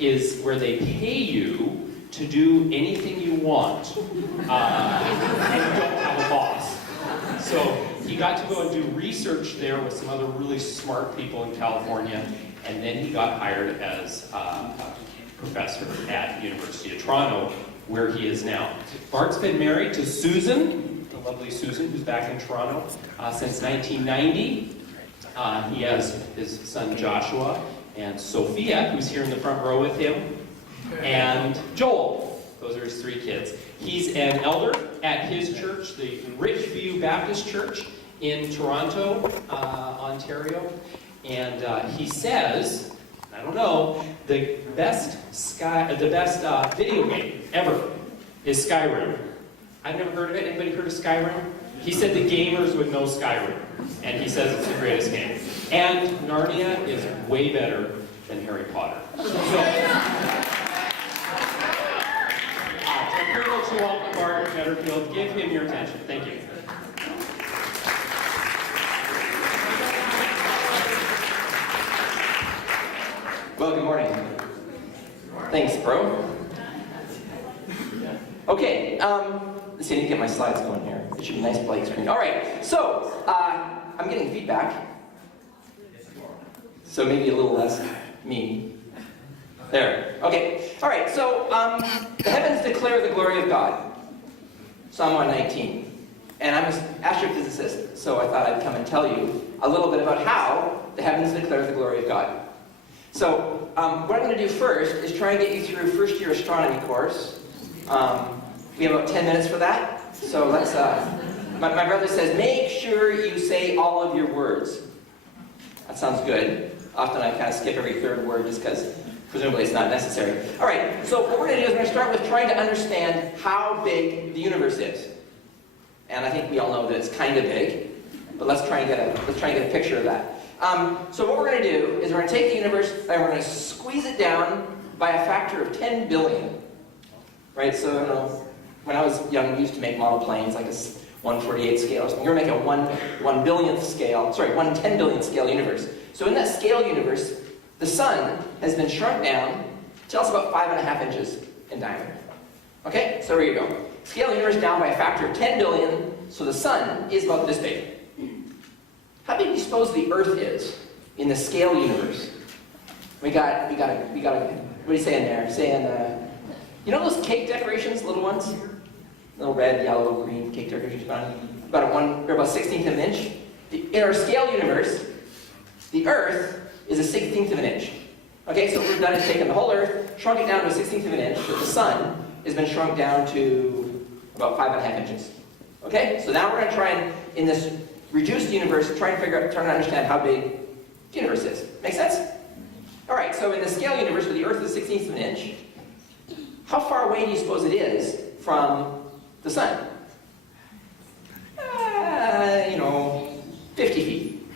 is where they pay you to do anything you want, and you don't have a boss. So he got to go and do research there with some other really smart people in California, and then he got hired as a professor at the University of Toronto, where he is now. Bart's been married to Susan, the lovely Susan, who's back in Toronto, since 1990. He has his son Joshua and Sophia, who's here in the front row with him, and Joel. Those are his 3 kids. He's an elder at his church, the Richview Baptist Church in Toronto, Ontario. And he says, I don't know, the best video game ever is Skyrim. I've never heard of it. Anybody heard of Skyrim? He said the gamers would know Skyrim, and he says it's the greatest game. And Narnia is way better than Harry Potter. So, it's a privilege to welcome Barth Netterfield. Give him your attention. Thank you. Well, good morning. Thanks, bro. Okay, let's see, I need to get my slides going here. It should be a nice blank screen. All right, so I'm getting feedback. So maybe a little less mean. There. Okay. All right, so the heavens declare the glory of God. Psalm 119. And I'm an astrophysicist, so I thought I'd come and tell you a little bit about how the heavens declare the glory of God. So what I'm going to do first is try and get you through first-year astronomy course. We have about 10 minutes for that. So let's, my brother says, make sure you say all of your words. That sounds good. Often I kind of skip every third word just because presumably it's not necessary. All right, so what we're going to do is we're going to start with trying to understand how big the universe is. And I think we all know that it's kind of big, but let's try and get a picture of that. So what we're going to do is we're going to take the universe and we're going to squeeze it down by a factor of 10 billion. Right, so I don't know, when I was young, we used to make model planes like a 1/48 scale or something. We're going to make a 1 billionth scale, sorry, 1 10 billionth scale universe. So in that scale universe, the sun has been shrunk down to about 5.5 inches in diameter. Okay, so here you go. Scale universe down by a factor of 10 billion, so the sun is about this big. How big do you suppose the Earth is in the scale universe? We got a, what do you say in there? Say in, you know those cake decorations, little ones? Little red, yellow, green cake decorations, about 1/16th of an inch. In our scale universe, the Earth is a 16th of an inch. Okay, so what we've done is taken the whole Earth, shrunk it down to a 16th of an inch, but the sun has been shrunk down to about 5.5 inches. Okay, so now we're going to try and, in this reduced universe, try and understand how big the universe is. Make sense? All right, so in the scale universe, where the Earth is 16th of an inch, how far away do you suppose it is from the sun? 50 feet.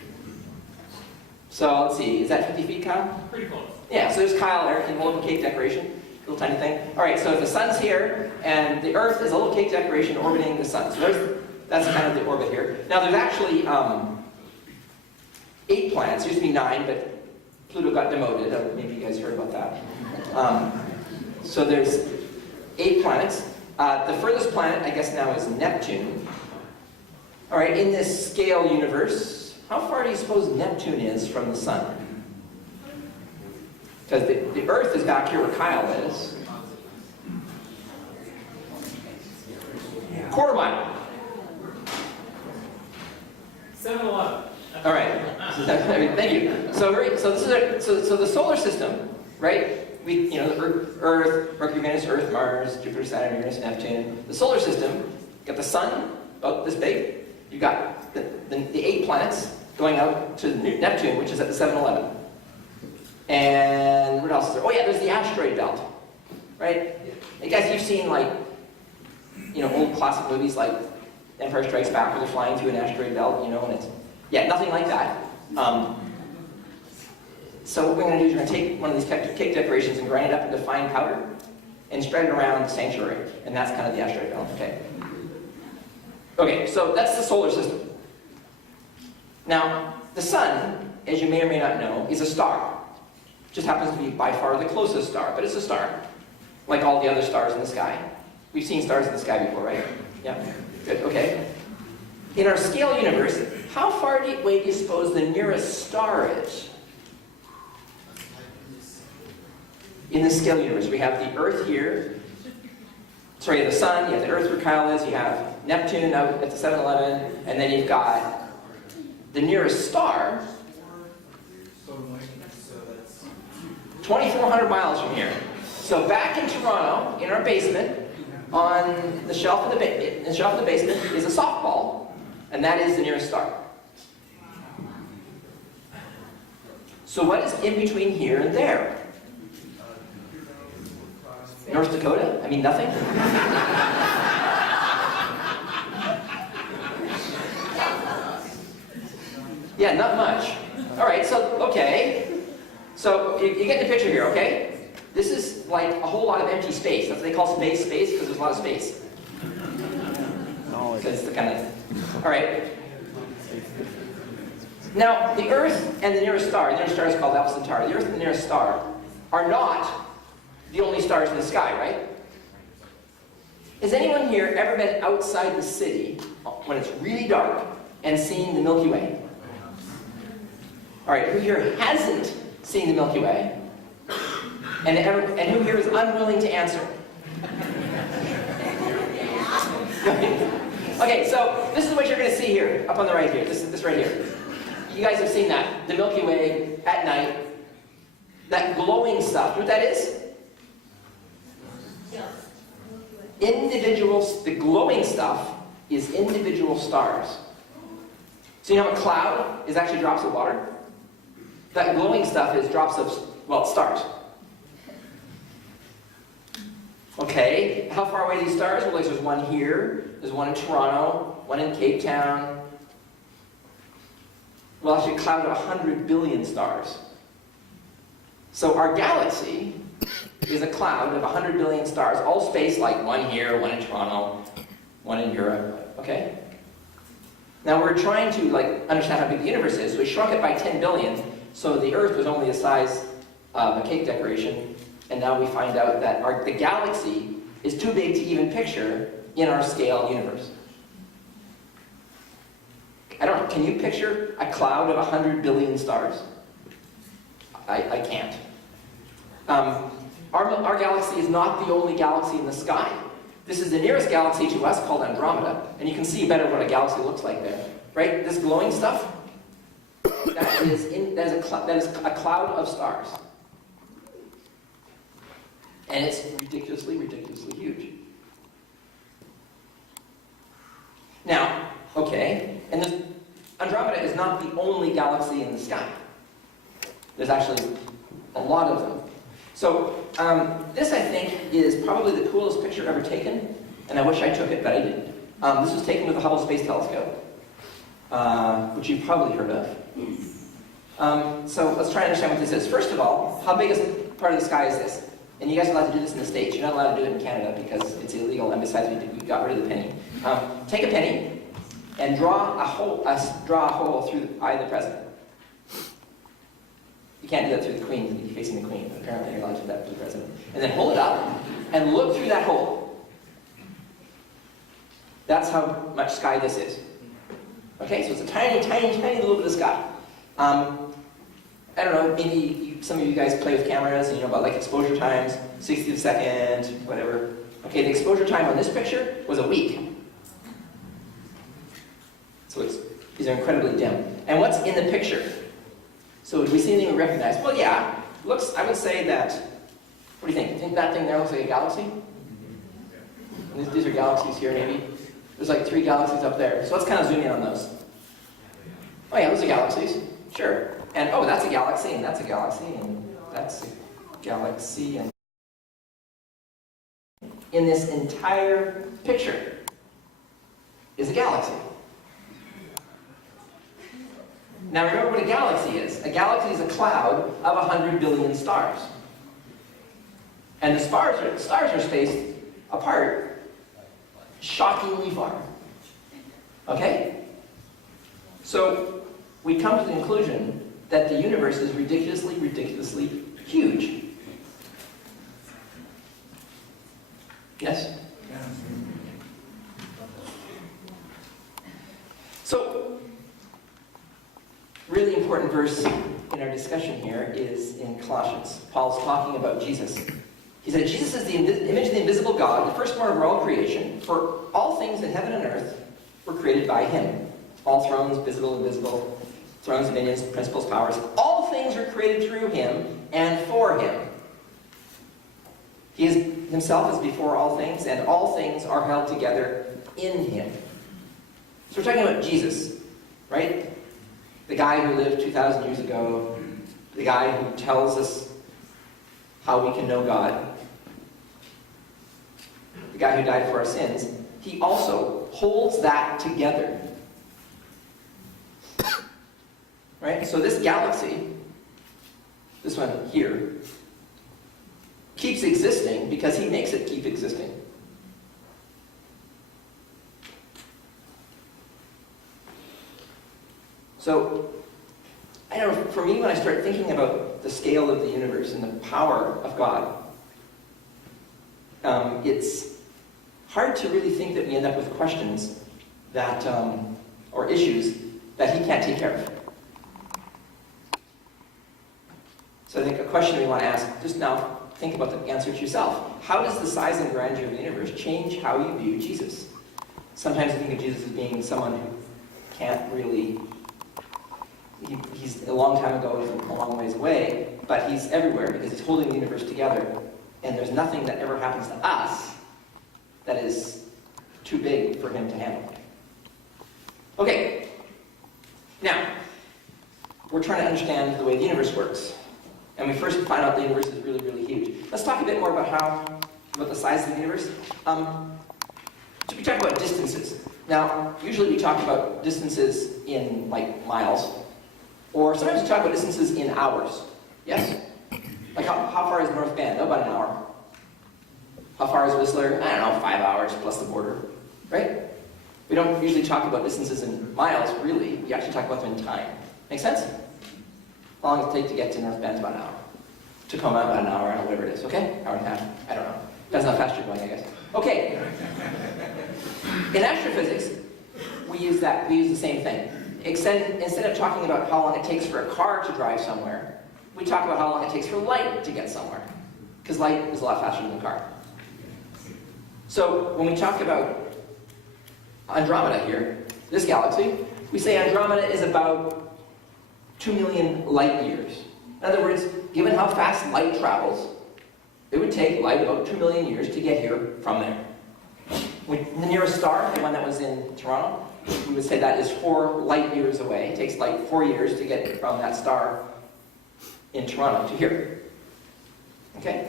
So let's see, is that 50 feet, Kyle? Pretty close. Yeah, so there's Kyle there, can hold up a cake decoration, little tiny thing. All right, so if the sun's here, and the Earth is a little cake decoration orbiting the sun. So that's kind of the orbit here. Now there's actually 8 planets, used to be 9, but Pluto got demoted. Maybe you guys heard about that. So there's 8 planets. The furthest planet, I guess now, is Neptune. All right, in this scale universe, how far do you suppose Neptune is from the sun? Because the Earth is back here where Kyle is. 1/4 mile. 7-Eleven. All right. Thank you. So this is so the solar system, right? We, Earth, Mercury, Venus, Earth, Mars, Jupiter, Saturn, Uranus, Neptune. The solar system, got the sun about this big. You got the 8 planets going out to Neptune, which is at the 7-Eleven. And what else is there? Oh yeah, there's the asteroid belt, right? I guess you've seen old classic movies like Empire Strikes Back, where they're flying through an asteroid belt, and it's nothing like that. So what we're going to do is we're going to take one of these cake decorations and grind it up into fine powder and spread it around the sanctuary. And that's kind of the asteroid belt, okay? Okay, so that's the solar system. Now, the sun, as you may or may not know, is a star. Just happens to be by far the closest star, but it's a star, like all the other stars in the sky. We've seen stars in the sky before, right? Yeah, good, okay. In our scale universe, how far away do you suppose the nearest star is? In the scale universe, we have the Earth here, the Sun, you have the Earth where Kyle is, you have Neptune out at the 7-Eleven, and then you've got the nearest star, 2,400 miles from here. So back in Toronto, in our basement, on the shelf in the basement is a softball, and that is the nearest star. So what is in between here and there? North Dakota? I mean, nothing? Yeah, not much. All right, so, okay. So, you get the picture here, okay? This is like a whole lot of empty space. That's what they call space, because there's a lot of space. Because it's the kind of... All right. Now, the Earth and the nearest star is called Alpha Centauri. The Earth and the nearest star are not the only stars in the sky, right? Has anyone here ever been outside the city when it's really dark and seen the Milky Way? All right, who here hasn't seen the Milky Way? And who here is unwilling to answer? Okay, so this is what you're going to see here, up on the right here. This right here. You guys have seen that. The Milky Way at night. That glowing stuff. You know what that is? The glowing stuff is individual stars. So you know a cloud is actually drops of water? That glowing stuff is drops of, well, stars. Okay, how far away are these stars? Well, there's one here, there's one in Toronto, one in Cape Town. Well, actually a cloud of 100 billion stars. So our galaxy is a cloud of 100 billion stars, all spaced like one here, one in Toronto, one in Europe, okay? Now we're trying to understand how big the universe is, so we shrunk it by 10 billion, so the Earth was only the size of a cake decoration, and now we find out that the galaxy is too big to even picture in our scale universe. I don't know, can you picture a cloud of 100 billion stars? I can't. Our galaxy is not the only galaxy in the sky. This is the nearest galaxy to us, called Andromeda, and you can see better what a galaxy looks like there. Right? This glowing stuff, that is a cloud of stars. And it's ridiculously, ridiculously huge. Now, okay, and Andromeda is not the only galaxy in the sky. There's actually a lot of them. So, this I think is probably the coolest picture ever taken, and I wish I took it, but I didn't. This was taken with the Hubble Space Telescope, which you've probably heard of. So let's try and understand what this is. First of all, how big a part of the sky is this? And you guys are allowed to do this in the States. You're not allowed to do it in Canada because it's illegal, and besides we got rid of the penny. Take a penny and draw a hole through the eye of the president. You can't do that through the Queen, you're facing the Queen, but apparently you're allowed to do that to the president. And then hold it up and look through that hole. That's how much sky this is. Okay, so it's a tiny, tiny, tiny little bit of sky. I don't know, maybe some of you guys play with cameras and you know about exposure times, 60th second, whatever. Okay, the exposure time on this picture was a week. So these are incredibly dim. And what's in the picture? So do we see anything we recognize? Well, yeah. I would say that, what do you think? You think that thing there looks like a galaxy? And these are galaxies here, maybe. There's like 3 galaxies up there. So let's kind of zoom in on those. Oh yeah, those are galaxies. Sure. And oh, that's a galaxy, and that's a galaxy, and that's a galaxy, and in this entire picture is a galaxy. Now remember what a galaxy is. A galaxy is a cloud of 100 billion stars. And the stars are spaced apart shockingly far. Okay? So we come to the conclusion that the universe is ridiculously, ridiculously Huge. Yes? So, really important verse in our discussion here is in Colossians. Paul's talking about Jesus. He said, Jesus is the image of the invisible God, the firstborn of all creation. For all things in heaven and earth were created by him. All thrones, visible and invisible, thrones, dominions, principles, powers. All things are created through him and for him. He is himself is before all things, and all things are held together in him. So we're talking about Jesus, right? The guy who lived 2,000 years ago, the guy who tells us how we can know God, the guy who died for our sins. He also holds that together. Right? So this galaxy, this one here, keeps existing because he makes it keep existing. So, I don't know, for me, when I start thinking about the scale of the universe and the power of God, it's hard to really think that we end up with questions that, or issues that he can't take care of. So I think a question we want to ask, just now think about the answer to yourself. How does the size and grandeur of the universe change how you view Jesus? Sometimes you think of Jesus as being someone who can't really, he's a long time ago, he's a long ways away, but he's everywhere because he's holding the universe together, and there's nothing that ever happens to us that is too big for him to handle. Okay, now, we're trying to understand the way the universe works. And we first find out the universe is really, really huge. Let's talk a bit more about the size of the universe. So we talk about distances. Now, usually we talk about distances in, like, miles. Or sometimes we talk about distances in hours. Yes? Like, how far is North Bend? Oh, about an hour. How far is Whistler? I don't know, 5 hours plus the border. Right? We don't usually talk about distances in miles, really. We actually talk about them in time. Make sense? How long does it take to get to North Bend? About an hour. Tacoma, about an hour, or whatever it is. Okay? Hour and a half. I don't know. Depends how fast you're going, I guess. Okay. In astrophysics, we use the same thing. Instead of talking about how long it takes for a car to drive somewhere, we talk about how long it takes for light to get somewhere. Because light is a lot faster than the car. So when we talk about Andromeda here, this galaxy, we say Andromeda is about 2 million light years. In other words, given how fast light travels, it would take light about 2 million years to get here from there. The nearest star, the one that was in Toronto, we would say that is 4 light years away. It takes like 4 years to get from that star in Toronto to here. Okay?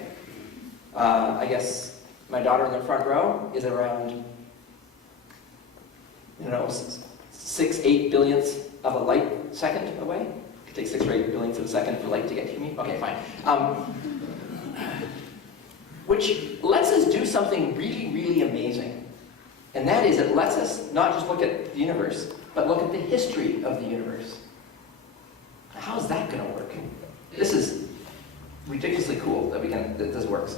I guess my daughter in the front row is around, 6-8 billionths of a light second away. It could take 6 or 8 billionths of a second for light to get to me. Okay, fine. Which lets us do something really, really amazing. And that is, it lets us not just look at the universe, but look at the history of the universe. How is that going to work? This is ridiculously cool that this works.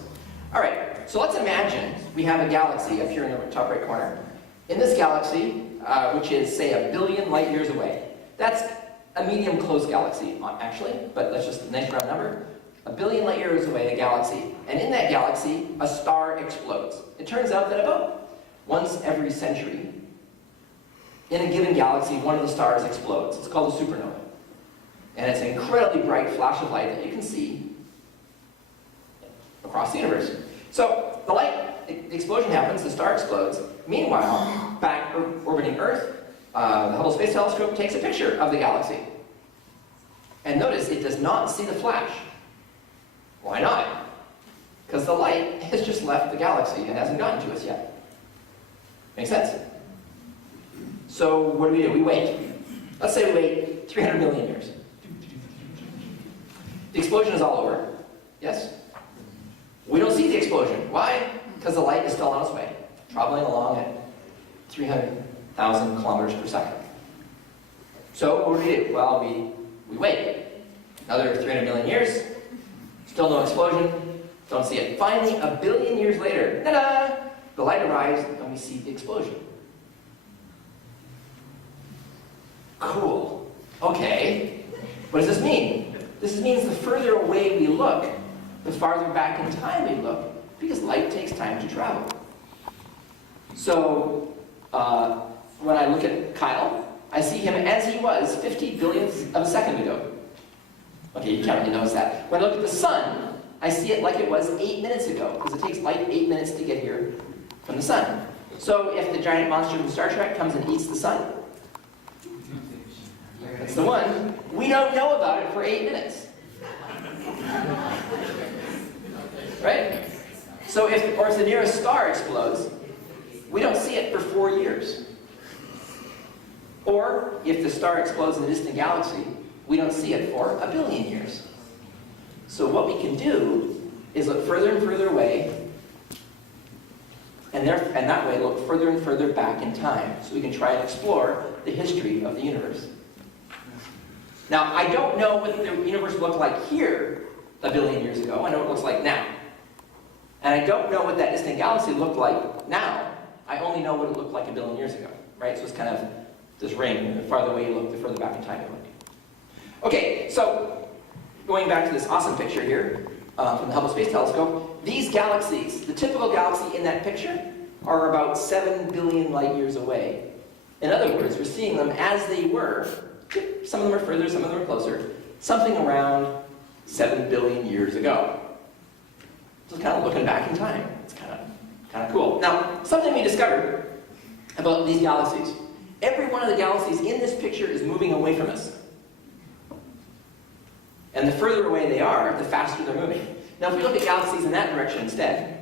All right, so let's imagine we have a galaxy up here in the top right corner. In this galaxy, which is, say, 1 billion light years away, that's a medium close galaxy, actually, but that's just a nice round number. 1 billion light years away, a galaxy. And in that galaxy, a star explodes. It turns out that about once every century, in a given galaxy, one of the stars explodes. It's called a supernova. And it's an incredibly bright flash of light that you can see across the universe. So the explosion happens, the star explodes. Meanwhile, back orbiting Earth, the Hubble Space Telescope takes a picture of the galaxy. And notice, it does not see the flash. Why not? Because the light has just left the galaxy and hasn't gotten to us yet. Make sense? So what do? We wait. Let's say we wait 300 million years. The explosion is all over. Yes? We don't see the explosion. Why? Because the light is still on its way, traveling along at 300,000 kilometers per second. So what do? Well, we wait. Another 300 million years. Still no explosion. Don't see it. Finally, a billion years later, ta-da! The light arrives and we see the explosion. Cool. Okay. What does this mean? This means the further away we look, the farther back in time we look, because light takes time to travel. So, when I look at Kyle, I see him as he was 50 billionths of a second ago. Okay, you can't really notice that. When I look at the sun, I see it like it was 8 minutes ago, because it takes light 8 minutes to get here from the sun. So if the giant monster from Star Trek comes and eats the sun, that's the one, we don't know about it for 8 minutes. Right? So if the nearest star explodes, we don't see it for 4 years. Or if the star explodes in a distant galaxy, we don't see it for 1 billion years. So what we can do is look further and further away, and that way look further and further back in time, so we can try and explore the history of the universe. Now, I don't know what the universe looked like here 1 billion years ago. I know what it looks like now. And I don't know what that distant galaxy looked like now. I only know what it looked like 1 billion years ago, right? So it's kind of this ring. The farther away you look, the further back in time you look. Okay, so going back to this awesome picture here from the Hubble Space Telescope, these galaxies, the typical galaxy in that picture, are about 7 billion light years away. In other words, we're seeing them as they were. Some of them are further, some of them are closer. Something around 7 billion years ago. So it's kind of looking back in time. It's kind of cool. Now, something we discovered about these galaxies. Every one of the galaxies in this picture is moving away from us. And the further away they are, the faster they're moving. Now, if we look at galaxies in that direction instead,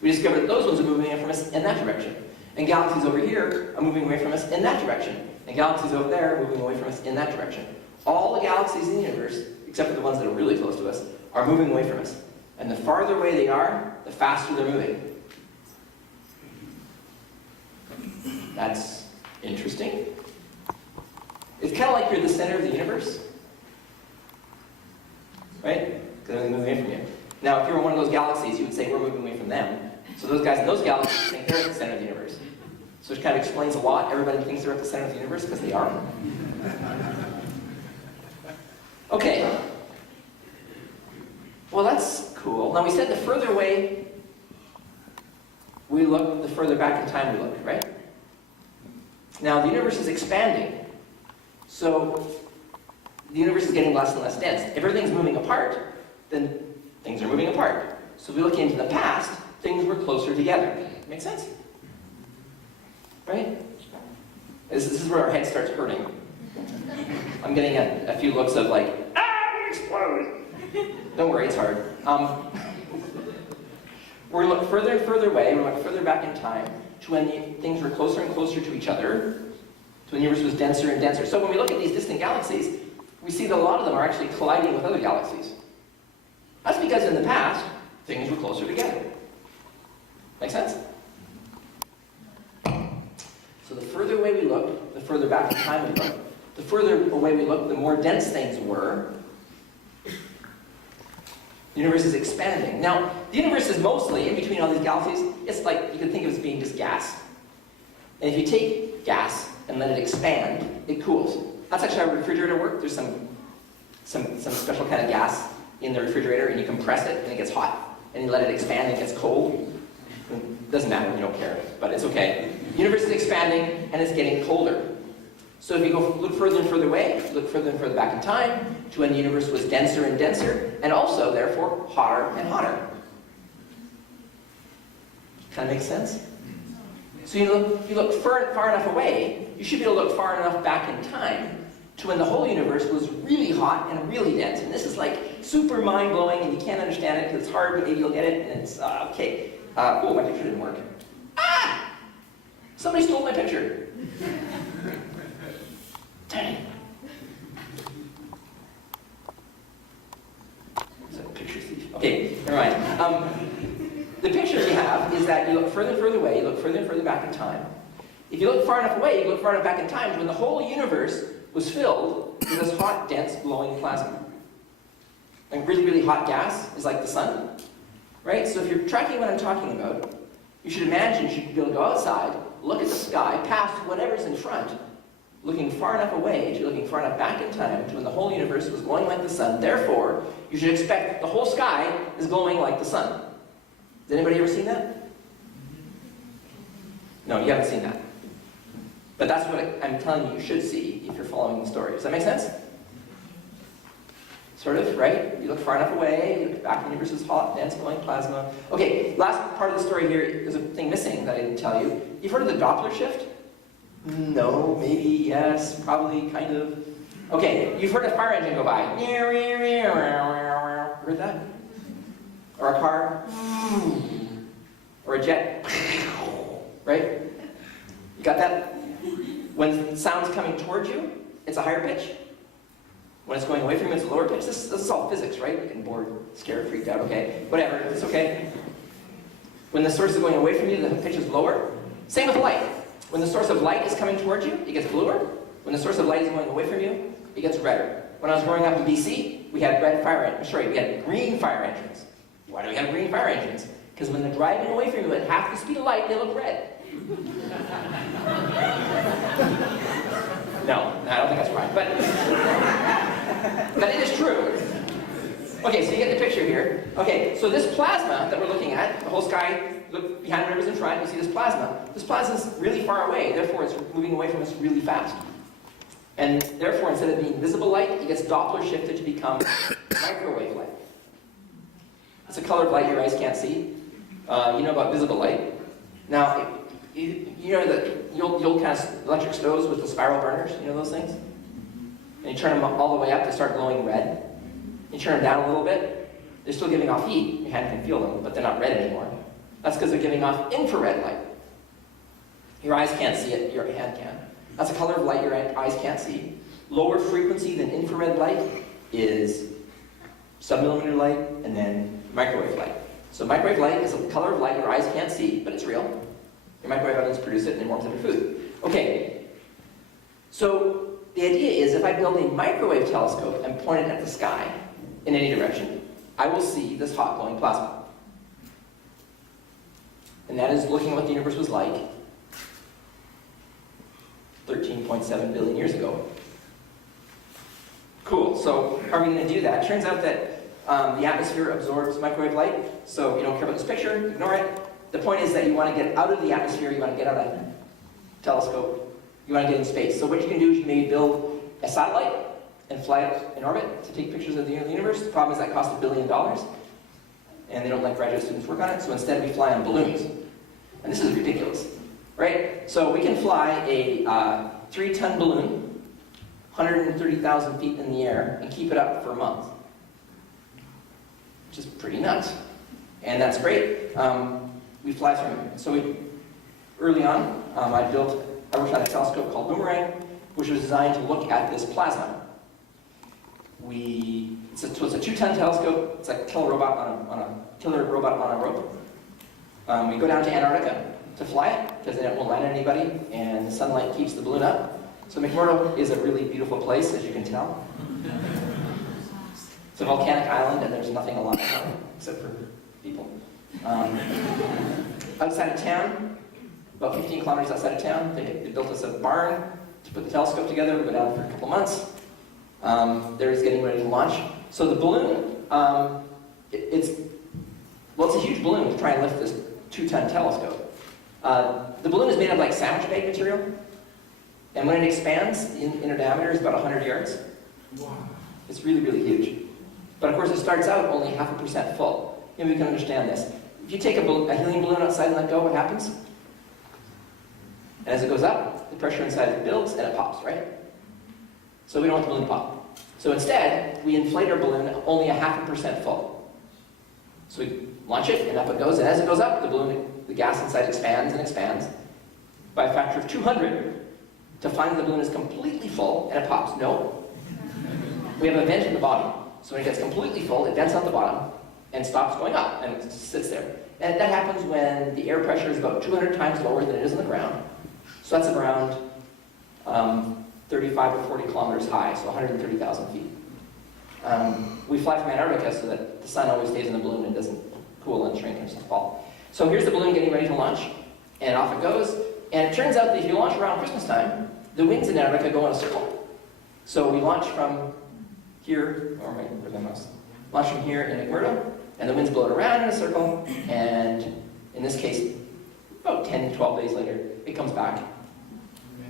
we discovered that those ones are moving away from us in that direction. And galaxies over here are moving away from us in that direction. And galaxies over there are moving away from us in that direction. All the galaxies in the universe, except for the ones that are really close to us, are moving away from us. And the farther away they are, the faster they're moving. That's interesting. It's kind of like you're the center of the universe. Right? Because they're moving away from you. Now, if you were one of those galaxies, you would say we're moving away from them. So those guys in those galaxies think they're at the center of the universe. So it kind of explains a lot. Everybody thinks they're at the center of the universe because they are. Okay. Well, that's cool. Now, we said the further away we look, the further back in time we look, right? Now, the universe is expanding. So the universe is getting less and less dense. If everything's moving apart, then things are moving apart. So if we look into the past, things were closer together. Make sense? Right? This is where our head starts hurting. I'm getting a few looks of like, we explode! Don't worry, it's hard. We're going to look further and further away, we're going to look further back in time, to when things were closer and closer to each other, to when the universe was denser and denser. So when we look at these distant galaxies, we see that a lot of them are actually colliding with other galaxies. That's because in the past, things were closer together. Make sense? So the further away we look, the further back in time we look. The further away we look, the more dense things were. The universe is expanding. Now, the universe is mostly, in between all these galaxies, it's like, you can think of it as being just gas. And if you take gas and let it expand, it cools. That's actually how a refrigerator works. There's some special kind of gas in the refrigerator, and you compress it, and it gets hot. And you let it expand, and it gets cold. It doesn't matter, you don't care, but it's okay. The universe is expanding, and it's getting colder. So if you go look further and further away, look further and further back in time, to when the universe was denser and denser, and also, therefore, hotter and hotter. Kind of makes sense? So you look far enough away, you should be able to look far enough back in time to when the whole universe was really hot and really dense. And this is like super mind-blowing, and you can't understand it because it's hard, but maybe you'll get it, and it's, okay. Oh, my picture didn't work. Ah! Somebody stole my picture. Dang. Is that a picture thief? Okay, never mind. The picture we have is that you look further and further away, you look further and further back in time. If you look far enough away, you look far enough back in time to when the whole universe was filled with this hot, dense, glowing plasma. And really, really hot gas is like the sun, right? So if you're tracking what I'm talking about, you should imagine you should be able to go outside, look at the sky, past whatever's in front, looking far enough away to looking far enough back in time to when the whole universe was glowing like the sun. Therefore, you should expect that the whole sky is glowing like the sun. Has anybody ever seen that? No, you haven't seen that. But that's what I'm telling you should see if you're following the story. Does that make sense? Sort of, right? You look far enough away, you look back, the universe is hot, dense, glowing plasma. Okay, last part of the story here is a thing missing that I didn't tell you. You've heard of the Doppler shift? No, maybe, yes, probably, kind of. Okay, you've heard a fire engine go by. Heard that? Or a car? Or a jet? Right? You got that? When sound's coming towards you, it's a higher pitch. When it's going away from you, it's a lower pitch. This is all physics, right? You're getting bored, scared, freaked out, okay? Whatever, it's okay. When the source is going away from you, the pitch is lower. Same with light. When the source of light is coming towards you, it gets bluer. When the source of light is going away from you, it gets redder. When I was growing up in BC, we had we had green fire engines. Why do we have green fire engines? Because when they're driving away from you at half the speed of light, they look red. No, I don't think that's right, but it is true. Okay, so you get the picture here. Okay, so this plasma that we're looking at, the whole sky, look behind the rivers in front, you see this plasma. This plasma is really far away, therefore it's moving away from us really fast. And therefore, instead of being visible light, it gets Doppler shifted to become microwave light. It's a color of light your eyes can't see. You know about visible light. Now, you know the old kind of electric stoves with the spiral burners, you know those things? And you turn them all the way up, they start glowing red. You turn them down a little bit, they're still giving off heat. Your hand can feel them, but they're not red anymore. That's because they're giving off infrared light. Your eyes can't see it, your hand can. That's a color of light your eyes can't see. Lower frequency than infrared light is submillimeter light and then microwave light. So microwave light is a color of light your eyes can't see, but it's real. Your microwave ovens produce it and it warms up your food. Okay, so the idea is if I build a microwave telescope and point it at the sky in any direction, I will see this hot glowing plasma. And that is looking what the universe was like 13.7 billion years ago. Cool, so how are we going to do that? Turns out that the atmosphere absorbs microwave light, so you don't care about this picture, ignore it. The point is that you want to get out of the atmosphere, you want to get out of the telescope, you want to get in space. So what you can do is you maybe build a satellite and fly it in orbit to take pictures of the universe. The problem is that costs $1 billion, and they don't let graduate students work on it, so instead we fly on balloons. And this is ridiculous, right? So we can fly a 3-ton balloon, 130,000 feet in the air, and keep it up for a month. Which is pretty nuts. And that's great. We fly through. So early on, I worked on a telescope called Boomerang, which was designed to look at this plasma. It's a 2-ton telescope. It's like a killer robot on a rope. We go down to Antarctica to fly it, because then it won't land on anybody, and the sunlight keeps the balloon up. So McMurdo is a really beautiful place, as you can tell. It's a volcanic island, and there's nothing along it except for people. Outside of town, about 15 kilometers outside of town, they built us a barn to put the telescope together. We go down for a couple months. They're just getting ready to launch. So the balloon, it's a huge balloon to try and lift this 2-ton telescope. The balloon is made of like sandwich bag material, and when it expands, the inner diameter is about 100 yards. Wow. It's really, really huge. But of course, it starts out only 0.5% full. Maybe we can understand this. If you take a helium balloon outside and let go, what happens? And as it goes up, the pressure inside it builds and it pops, right? So we don't want the balloon to pop. So instead, we inflate our balloon only 0.5% full. So we launch it, and up it goes, and as it goes up, the gas inside expands and expands by a factor of 200 to find that the balloon is completely full and it pops. No. We have a vent at the bottom. So when it gets completely full, it vents out the bottom and stops going up, and it just sits there. And that happens when the air pressure is about 200 times lower than it is on the ground. So that's around 35 or 40 kilometers high, so 130,000 feet. We fly from Antarctica so that the sun always stays in the balloon and doesn't cool and shrink and fall. So here's the balloon getting ready to launch, and off it goes. And it turns out that if you launch around Christmas time, the winds in Antarctica go in a circle. So we launch from here, or where's my mouse? Launch from here in McMurdo, and the winds blow it around in a circle, and in this case, about 10, 12 days later, it comes back.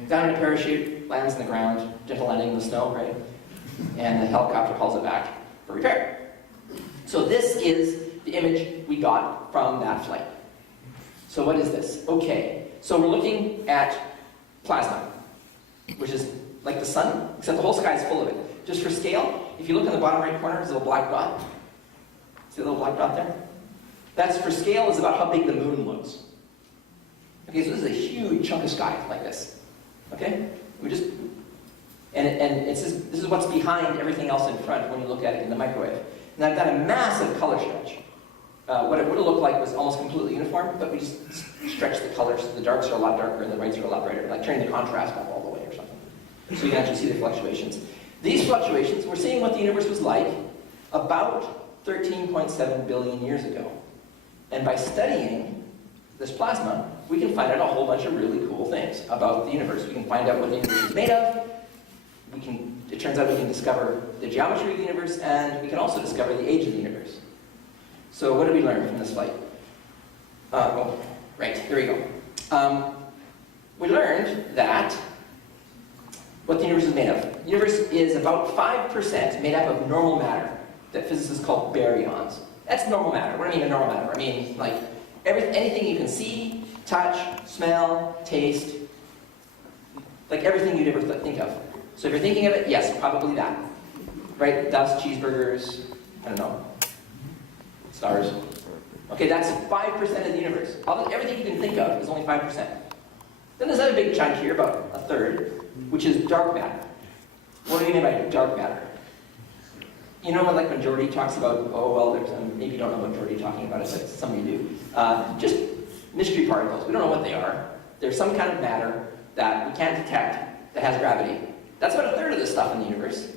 Down in a parachute, lands on the ground, gentle landing in the snow, right? And the helicopter hauls it back for repair. So this is the image we got from that flight. So what is this? Okay, so we're looking at plasma, which is like the sun, except the whole sky is full of it. Just for scale, if you look in the bottom right corner, there's a little black dot. See the little black dot there? That's for scale, is about how big the moon looks. Okay, so this is a huge chunk of sky like this. Okay? This is what's behind everything else in front when you look at it in the microwave. And I've done a massive color stretch. What it would have looked like was almost completely uniform, but we just stretched the colors. The darks are a lot darker and the whites are a lot brighter, like turning the contrast up all the way or something. So you can actually see the fluctuations. These fluctuations, we're seeing what the universe was like about 13.7 billion years ago. And by studying this plasma, we can find out a whole bunch of really cool things about the universe. We can find out what the universe is made of. It turns out we can discover the geometry of the universe, and we can also discover the age of the universe. So what did we learn from this flight? Right, here we go. We learned that what the universe is made of. The universe is about 5% made up of normal matter that physicists call baryons. That's normal matter. What do I mean by normal matter? I mean, like, anything you can see, touch, smell, taste, like everything you'd ever think of. So if you're thinking of it, yes, probably that. Right? Dust, cheeseburgers, I don't know, stars. Okay, that's 5% of the universe. Everything you can think of is only 5%. Then there's another big chunk here, about a third, which is dark matter. What do you mean by dark matter? You know when Jordy talks about, maybe you don't know what Jordy talking about, but some of you do. Just mystery particles. We don't know what they are. There's some kind of matter that we can't detect that has gravity. That's about a third of the stuff in the universe.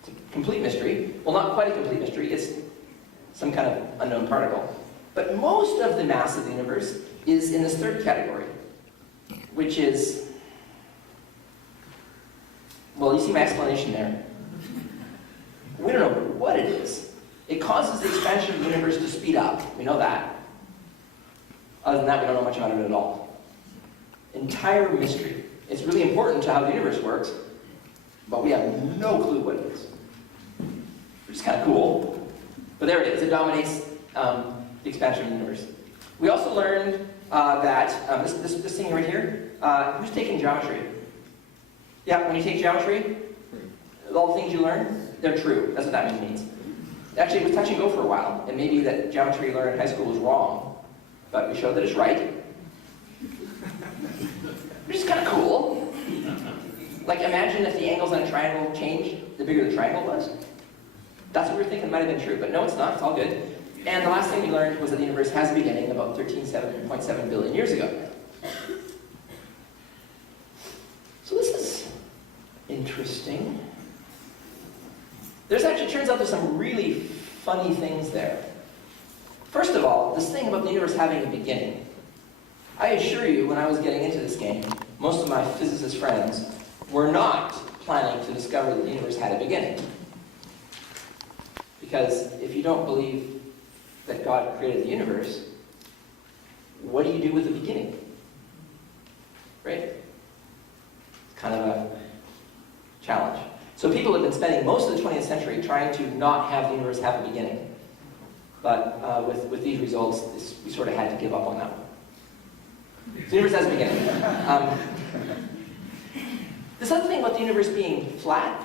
It's a complete mystery. Well, not quite a complete mystery. It's some kind of unknown particle. But most of the mass of the universe is in this third category, which is, well, you see my explanation there. We don't know what it is. It causes the expansion of the universe to speed up. We know that. Other than that, we don't know much about it at all. Entire mystery. It's really important to how the universe works, but we have no clue what it is. Which is kind of cool. But there it is. It dominates the expansion of the universe. We also learned that this thing right here, who's taking geometry? Yeah, when you take geometry, all the things you learn, they're true. That's what that means. Actually, it was touch and go for a while, and maybe that geometry you learned in high school was wrong, but we showed that it's right. Which is kind of cool. Like, imagine if the angles on a triangle changed, the bigger the triangle was. That's what we were thinking might have been true, but no, it's not. It's all good. And the last thing we learned was that the universe has a beginning about 13.7 billion years ago. So this is interesting. Turns out there's some really funny things there. First of all, this thing about the universe having a beginning. I assure you, when I was getting into this game, most of my physicist friends were not planning to discover that the universe had a beginning. Because if you don't believe that God created the universe, what do you do with the beginning? Right? It's kind of a challenge. So people have been spending most of the 20th century trying to not have the universe have a beginning. But with these results, we sort of had to give up on that one. So the universe has a beginning. This other thing about the universe being flat,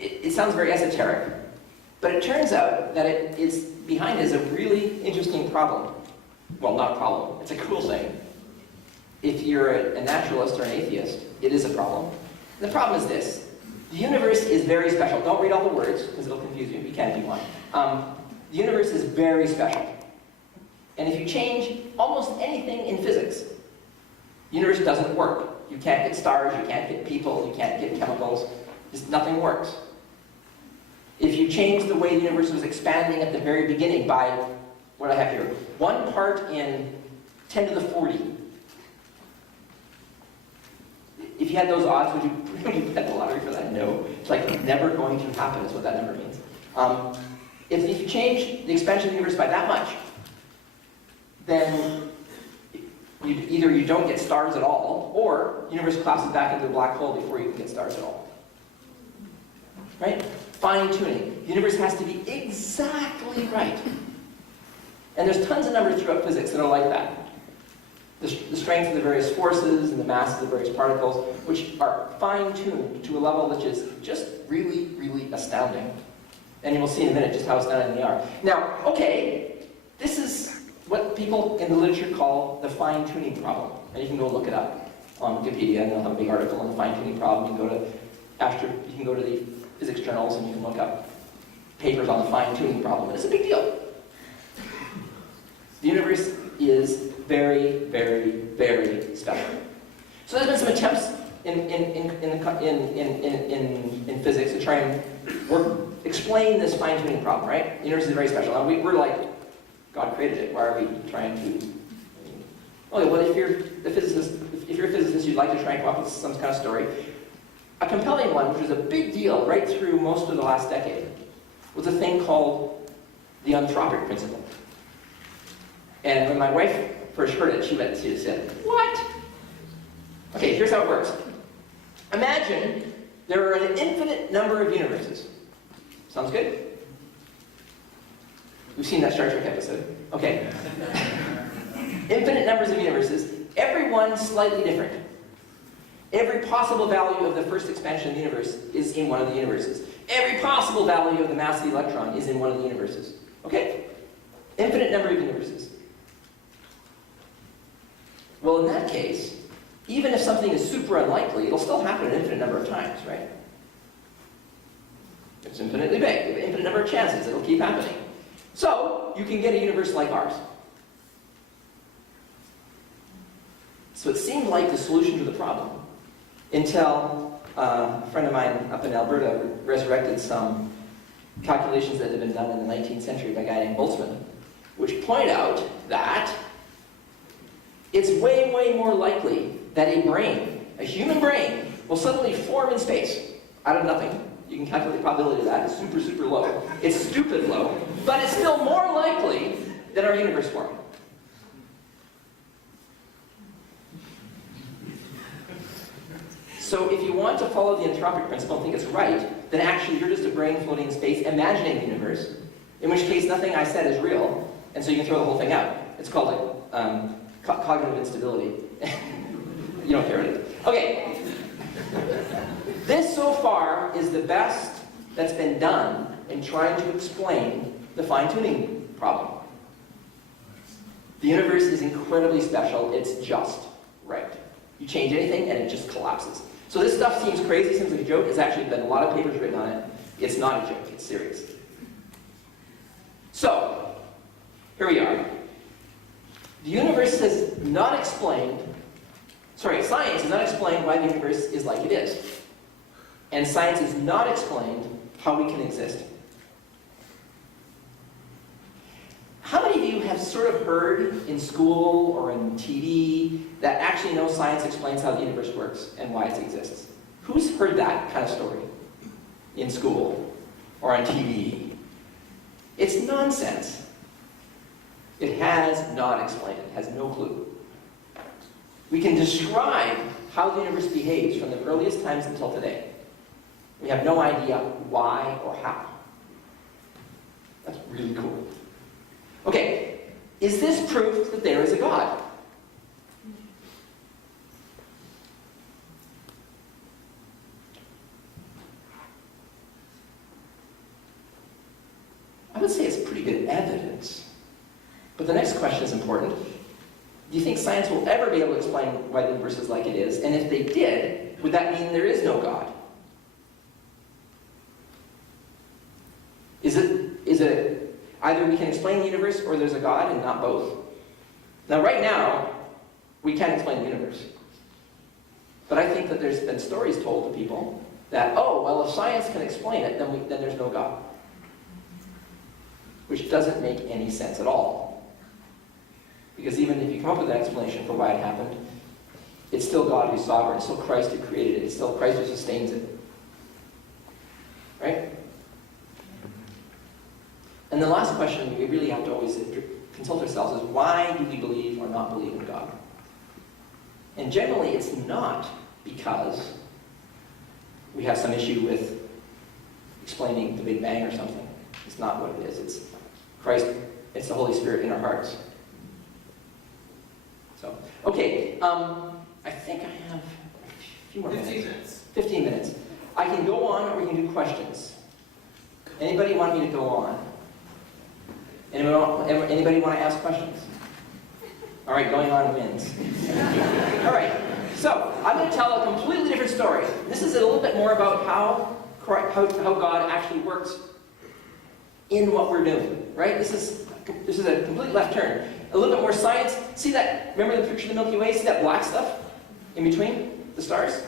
it sounds very esoteric, but it turns out that it's behind is a really interesting problem. Well, not a problem, it's a cool thing. If you're a naturalist or an atheist, it is a problem. And the problem is this. The universe is very special. Don't read all the words, because it'll confuse you. You can if you want. The universe is very special. And if you change almost anything in physics, the universe doesn't work. You can't get stars, you can't get people, you can't get chemicals. Just nothing works. If you change the way the universe was expanding at the very beginning by, what do I have here? 1 part in 10 to the 40. If you had those odds, would you bet the lottery for that? No. It's like never going to happen is what that number means. If you change the expansion of the universe by that much, then either you don't get stars at all, or the universe collapses back into a black hole before you can get stars at all. Right? Fine-tuning. The universe has to be exactly right. And there's tons of numbers throughout physics that are like that. The strength of the various forces and the masses of the various particles, which are fine-tuned to a level which is just really, really astounding. And you will see in a minute just how astounding they are. Now, okay, this is what people in the literature call the fine-tuning problem. And you can go look it up on Wikipedia, and they'll have a big article on the fine-tuning problem. You can go to the physics journals, and you can look up papers on the fine-tuning problem. And it's a big deal. The universe is very, very, very special. So there's been some attempts in physics to try and explain this fine-tuning problem, right? The universe is very special. Now we're like, God created it. Why are we trying to? Okay, well, if you're a physicist, you'd like to try and come up with some kind of story. A compelling one, which was a big deal right through most of the last decade, was a thing called the anthropic principle. And when my wife first heard it, she said, "What?" Okay, here's how it works. Imagine there are an infinite number of universes. Sounds good? We've seen that Star Trek episode. Okay. Infinite numbers of universes, every one slightly different. Every possible value of the first expansion of the universe is in one of the universes. Every possible value of the mass of the electron is in one of the universes. Okay? Infinite number of universes. Well, in that case, even if something is super unlikely, it'll still happen an infinite number of times, right? It's infinitely big. You have an infinite number of chances. It'll keep happening. So, you can get a universe like ours. So it seemed like the solution to the problem until a friend of mine up in Alberta resurrected some calculations that had been done in the 19th century by a guy named Boltzmann, which point out that it's way, way more likely that a brain, a human brain, will suddenly form in space out of nothing. You can calculate the probability of that. It's super, super low. It's stupid low, but it's still more likely than our universe forming. So if you want to follow the anthropic principle and think it's right, then actually you're just a brain floating in space imagining the universe, in which case nothing I said is real, and so you can throw the whole thing out. It's called cognitive instability. You don't care what it is. Okay. This so far is the best that's been done in trying to explain the fine-tuning problem. The universe is incredibly special. It's just right. You change anything and it just collapses. So this stuff seems crazy, seems like a joke. There's actually been a lot of papers written on it. It's not a joke. It's serious. So, here we are. The universe has not explained, science has not explained why the universe is like it is. And science has not explained how we can exist. How many of you have sort of heard in school or in TV that actually no science explains how the universe works and why it exists? Who's heard that kind of story in school or on TV? It's nonsense. It has not explained it, has no clue. We can describe how the universe behaves from the earliest times until today. We have no idea why or how. That's really cool. Okay, is this proof that there is a God? I would say it's pretty good evidence. But the next question is important. Do you think science will ever be able to explain why the universe is like it is? And if they did, would that mean there is no God? Is it either we can explain the universe or there's a God and not both? Now, right now, we can't explain the universe. But I think that there's been stories told to people that, oh, well, if science can explain it, then there's no God. which doesn't make any sense at all. Because even if you come up with an explanation for why it happened, it's still God who's sovereign. It's still Christ who created it. It's still Christ who sustains it. Right? And the last question we really have to always consult ourselves is, why do we believe or not believe in God? And generally, it's not because we have some issue with explaining the Big Bang or something. It's not what it is. It's Christ, it's the Holy Spirit in our hearts. So, okay, I think I have a few more minutes. 15 minutes. 15 minutes. I can go on, or we can do questions. Anybody want me to go on? Anybody want to ask questions? All right, going on wins. All right, so I'm going to tell a completely different story. This is a little bit more about how God actually works in what we're doing, right? This is a complete left turn. A little bit more science. See that, remember the picture of the Milky Way? See that black stuff in between the stars?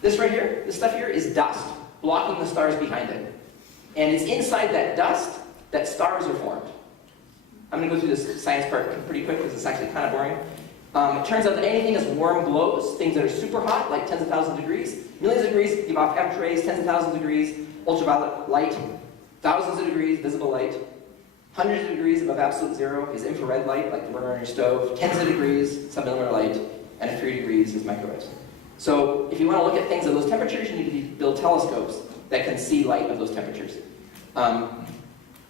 This right here, this stuff here is dust, blocking the stars behind it. And it's inside that dust that stars are formed. I'm going to go through this science part pretty quick because it's actually kind of boring. It turns out that anything that's warm glows, things that are super hot, like tens of thousands of degrees, millions of degrees give off X-rays, tens of thousands of degrees, ultraviolet light, thousands of degrees, visible light, hundreds of degrees above absolute zero is infrared light, like the burner on your stove, tens of degrees, submillimeter light, and 3 degrees is microwaves. So if you want to look at things at those temperatures, you need to build telescopes that can see light of those temperatures.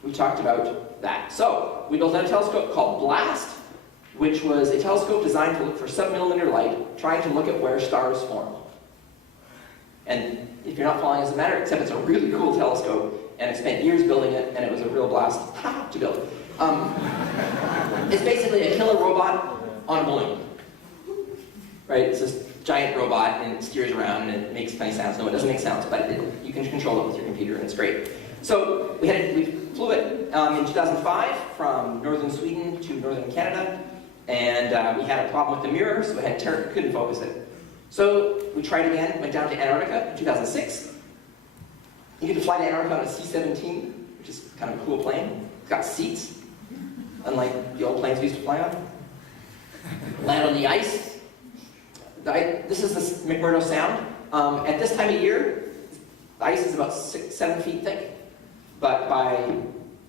We talked about that. So we built a telescope called BLAST, which was a telescope designed to look for submillimeter light, trying to look at where stars form. And if you're not following, it doesn't matter, except it's a really cool telescope, and I spent years building it, and it was a real blast to build. It's basically a killer robot on a balloon. Right? It's this giant robot, and it steers around, and it makes funny sounds. No, it doesn't make sounds, but you can control it with your computer, and it's great. So we flew it in 2005 from northern Sweden to northern Canada, and we had a problem with the mirror, so we couldn't focus it. So we tried again, went down to Antarctica in 2006. You get to fly to Antarctica on a C-17, which is kind of a cool plane. It's got seats, unlike the old planes we used to fly on. Land on the ice. This is the McMurdo Sound. At this time of year, the ice is about 7 feet thick. But by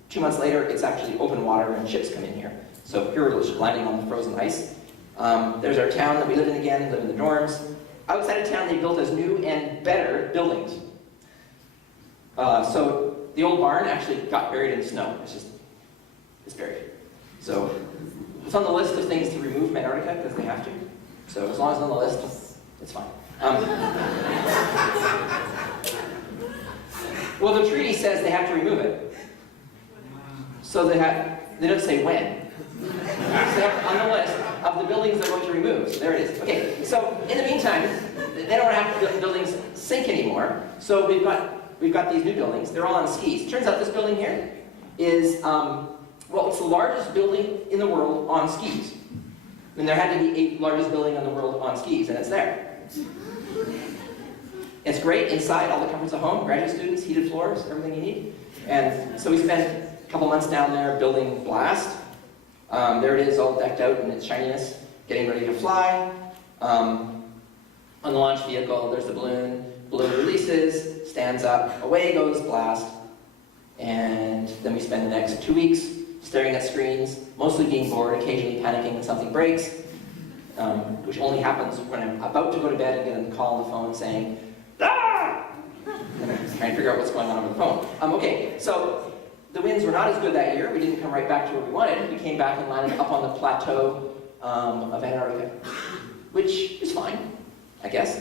2 months later, it's actually open water and ships come in here. So here we're just landing on the frozen ice. There's our town that we live in again, live in the dorms. Outside of town, they built us new and better buildings. So the old barn actually got buried in snow. It's buried. So it's on the list of things to remove from Antarctica because they have to. So as long as it's on the list, it's fine. Well, the treaty says they have to remove it. So they don't say when. So they have on the list of the buildings they're going to remove. So there it is. Okay, so in the meantime, they don't have the buildings sink anymore. So we've got these new buildings. They're all on skis. Turns out this building here is, it's the largest building in the world on skis. And there had to be a largest building in the world on skis, and it's there. It's great inside, all the comforts of home, graduate students, heated floors, everything you need. And so we spent a couple months down there building BLAST. There it is, all decked out in its shininess, getting ready to fly. On the launch vehicle, there's the balloon. Balloon releases, stands up, away goes BLAST. And then we spend the next 2 weeks staring at screens, mostly being bored, occasionally panicking when something breaks, which only happens when I'm about to go to bed and get a call on the phone saying, "Ah!" And I'm trying to figure out what's going on over the phone. Okay, so the winds were not as good that year. We didn't come right back to where we wanted. We came back and landed up on the plateau of Antarctica, which is fine, I guess.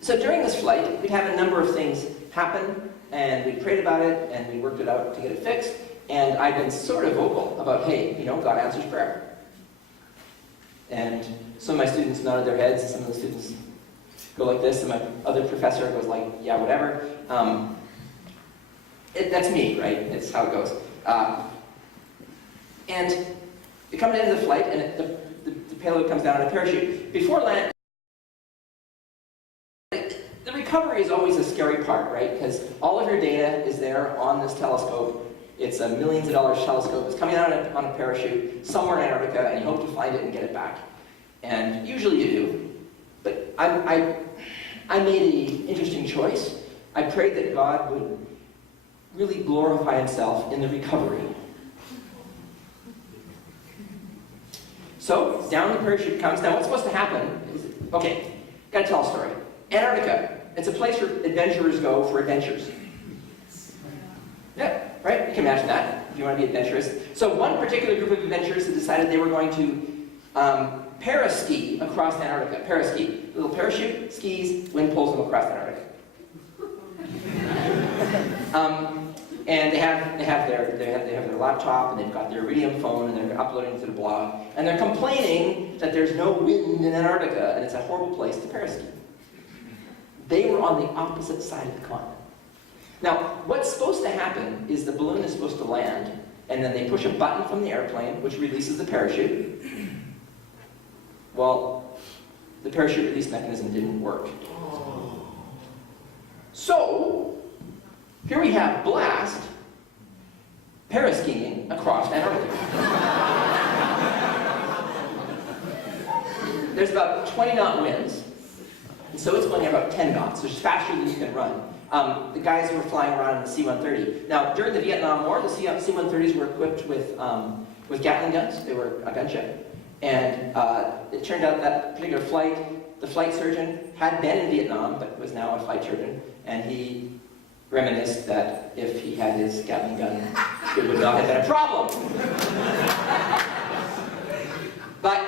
So during this flight, we'd have a number of things happen, and we prayed about it, and we worked it out to get it fixed. And I've been sort of vocal about, hey, God answers prayer. And some of my students nodded their heads, and some of the students go like this, and my other professor goes like, yeah, whatever. That's me, right? It's how it goes. And we come to the end of the flight, and the payload comes down on a parachute. Before land, the recovery is always a scary part, right? Because all of your data is there on this telescope. It's a millions of dollars telescope. It's coming out on a parachute somewhere in Antarctica, and you hope to find it and get it back. And usually you do. But I made an interesting choice. I prayed that God would really glorify himself in the recovery. So, down the parachute comes. Now, what's supposed to happen is, okay, gotta tell a story. Antarctica, it's a place where adventurers go for adventures. Yeah, right? You can imagine that, if you want to be adventurous. So one particular group of adventurers had decided they were going to paraski across Antarctica. Paraski. Little parachute, skis, wind pulls them across Antarctica. And they have their laptop, and they've got their Iridium phone, and they're uploading to the blog, and they're complaining that there's no wind in Antarctica, and it's a horrible place to paraski. They were on the opposite side of the continent. Now, what's supposed to happen is the balloon is supposed to land, and then they push a button from the airplane, which releases the parachute. Well, the parachute release mechanism didn't work. So, here we have Blast paraskiing across Antarctica. There's about 20 knot winds, and so it's going at about 10 knots, which is faster than you can run. The guys were flying around in the C-130. Now, during the Vietnam War, the C-130s were equipped with Gatling guns. They were a gunship. And it turned out that particular flight, the flight surgeon had been in Vietnam, but was now a flight surgeon, and he reminisced that if he had his Gatling gun, it would not have been a problem. But,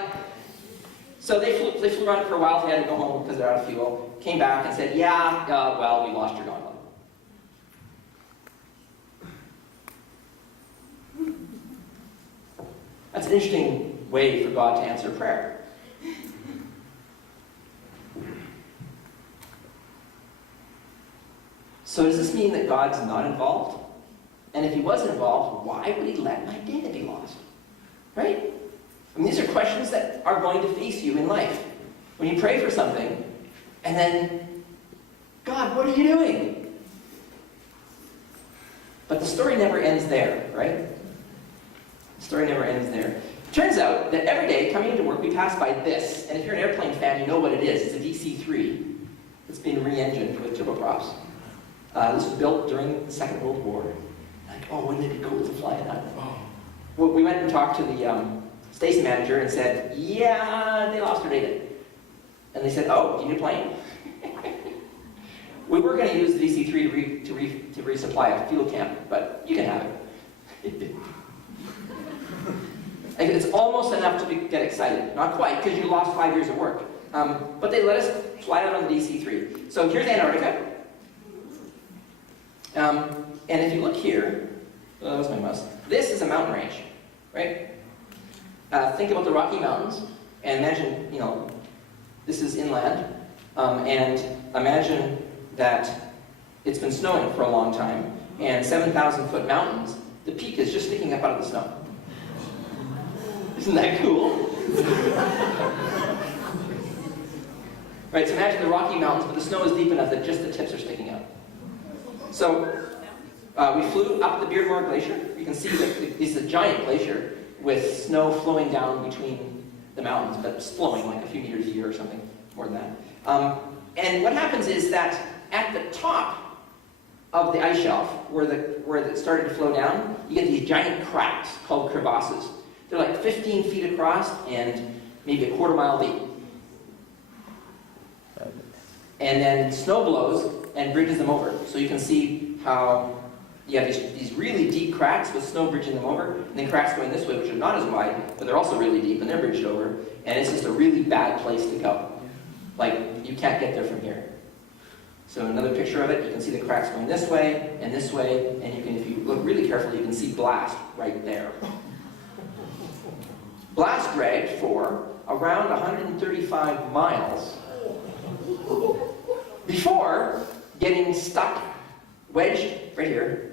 so they flew around for a while. They had to go home because they're out of fuel. Came back and said, yeah, well, we lost your gauntlet. That's an interesting way for God to answer prayer. So does this mean that God's not involved? And if he was involved, why would he let my data be lost? Right? I mean, these are questions that are going to face you in life. When you pray for something, and then, God, what are you doing? But the story never ends there, right? The story never ends there. Turns out that every day, coming into work, we pass by this. And if you're an airplane fan, you know what it is. It's a DC-3. It's been re-engined with turboprops. This was built during the Second World War. Like, oh, wouldn't it be cool to fly it out? Well, we went and talked to the station manager and said, yeah, they lost their data. And they said, oh, do you need a plane? We were going to use the DC-3 to resupply a fuel camp, but you can have it. It's almost enough to get excited. Not quite, because you lost 5 years of work. But they let us fly out on the DC-3. So here's Antarctica. And if you look here, that was my mouse. This is a mountain range, right? Think about the Rocky Mountains, and imagine, this is inland, and imagine that it's been snowing for a long time, and 7,000-foot mountains, the peak is just sticking up out of the snow. Isn't that cool? Right, so imagine the Rocky Mountains, but the snow is deep enough that just the tips are sticking out. So, we flew up the Beardmore Glacier. You can see that this is a giant glacier with snow flowing down between the mountains, but it's flowing like a few meters a year or something, more than that. And what happens is that at the top of the ice shelf, where it started to flow down, you get these giant cracks called crevasses. They're like 15 feet across and maybe a quarter mile deep. And then snow blows and bridges them over. So you can see how you have these really deep cracks with snow bridging them over, and then cracks going this way, which are not as wide, but they're also really deep, and they're bridged over, and it's just a really bad place to go. Like, you can't get there from here. So another picture of it, you can see the cracks going this way, and you can, if you look really carefully, you can see blast right there. Blast dragged for around 135 miles before getting stuck, wedged, right here,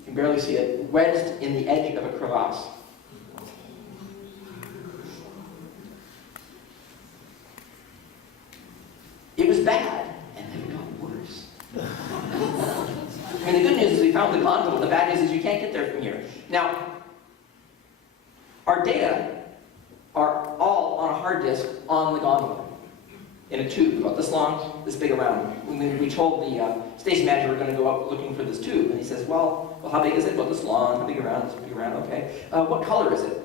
you can barely see it, wedged in the edge of a crevasse. It was bad, and then it got worse. around the gondola. The bad news is you can't get there from here. Now, our data are all on a hard disk on the gondola, in a tube about this long, this big around. When we told the station manager we're going to go up looking for this tube, and he says, well, how big is it? About this long, how big around, this big around, okay. What color is it?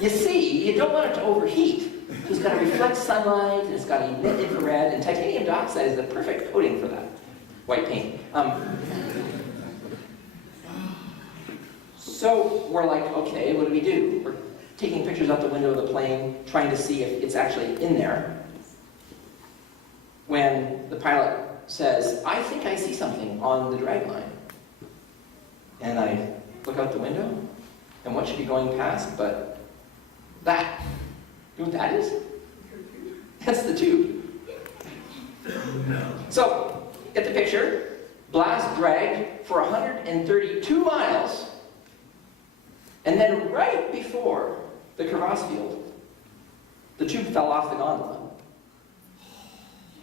You see, you don't want it to overheat. It's got to reflect sunlight, and it's got to emit infrared, and titanium dioxide is the perfect coating for that. White paint. So we're like, okay, what do we do? We're taking pictures out the window of the plane, trying to see if it's actually in there. When the pilot says, I think I see something on the drag line. And I look out the window, and what should be going past but that. You know what that is? That's the tube. So, get the picture. Blast dragged for 132 miles. And then right before the crevasse field, the tube fell off the gondola.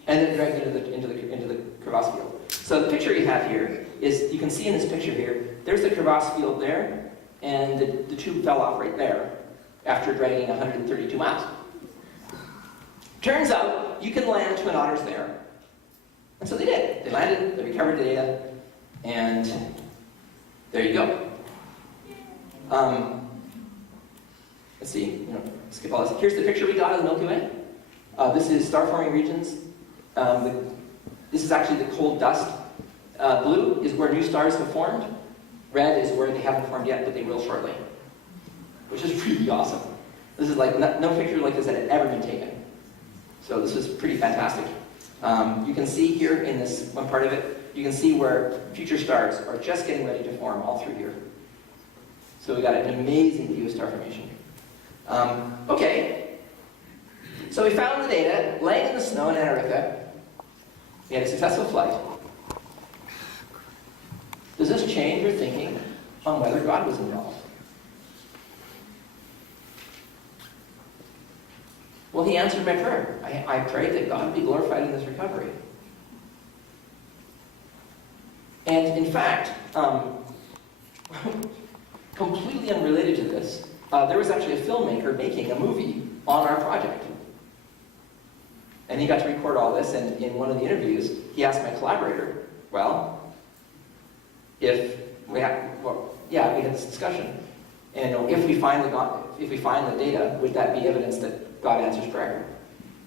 And then dragged into the crevasse field. So the picture you have here is, you can see in this picture here, there's the crevasse field there, and the tube fell off right there after dragging 132 miles. Turns out, you can land twin otters there. And so they did. They landed, they recovered the data, and there you go. Let's see, skip all this. Here's the picture we got of the Milky Way. This is star-forming regions. This is actually the cold dust. Blue is where new stars have formed. Red is where they haven't formed yet, but they will shortly. Which is really awesome. This is like, no picture like this had ever been taken. So this is pretty fantastic. You can see here in this one part of it, you can see where future stars are just getting ready to form all through here. So we got an amazing view of star formation. Okay. So we found the data, laying in the snow in Antarctica. We had a successful flight. Does this change your thinking on whether God was involved? Well, he answered my prayer. I prayed that God be glorified in this recovery. And in fact, completely unrelated to this, there was actually a filmmaker making a movie on our project. And he got to record all this, and in one of the interviews, he asked my collaborator, well, we had this discussion, and if we find the data, would that be evidence that God answers prayer?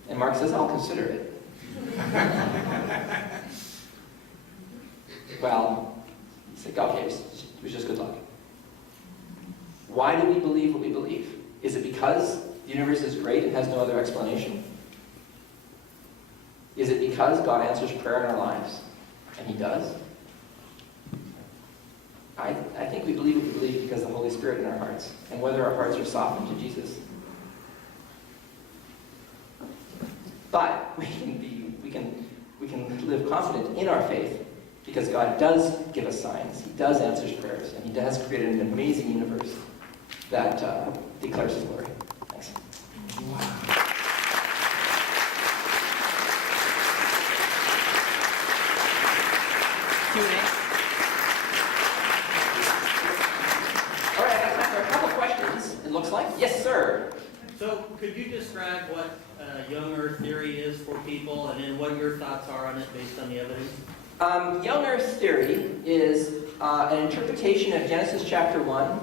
And Mark says, I'll consider it. Well, it's like, okay, it was just good luck. Why do we believe what we believe? Is it because the universe is great and has no other explanation? Is it because God answers prayer in our lives? And he does? I think we believe what we believe because of the Holy Spirit in our hearts, and whether our hearts are softened to Jesus. But we can live confident in our faith because God does give us signs. He does answer prayers, and he has created an amazing universe that declares his glory. Thanks. Wow. Q&A. All right, I have time for a couple questions, it looks like. Yes, sir. So, could you describe what young Earth theory is for people, and then what your thoughts are on it based on the evidence? Young Earth theory is an interpretation of Genesis chapter 1,